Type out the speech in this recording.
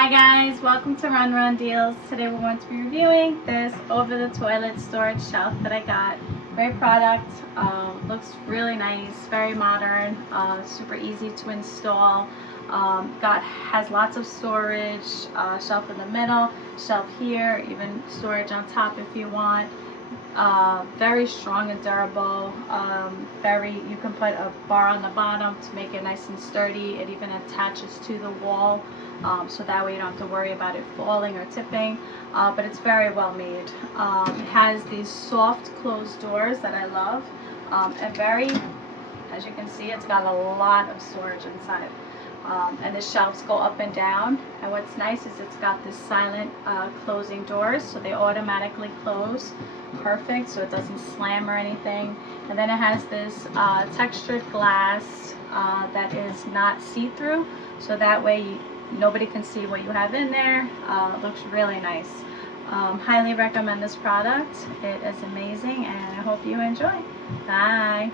Hi guys, welcome to Run Run Deals. Today we're going to be reviewing this over the toilet storage shelf that I got. Great product, looks really nice, very modern, super easy to install. Has lots of storage, shelf in the middle, shelf here, even storage on top if you want. Very strong and durable. You can put a bar on the bottom to make it nice and sturdy. It even attaches to the wall, so that way you don't have to worry about it falling or tipping. But it's very well made. It has these soft closed doors that I love, as you can see, it's got a lot of storage inside. And the shelves go up and down, and what's nice is it's got this silent closing doors, so they automatically close perfect, so it doesn't slam or anything. And then it has this textured glass that is not see-through, so that way nobody can see what you have in there. It looks really nice. Highly recommend this product. It is amazing, and I hope you enjoy. Bye.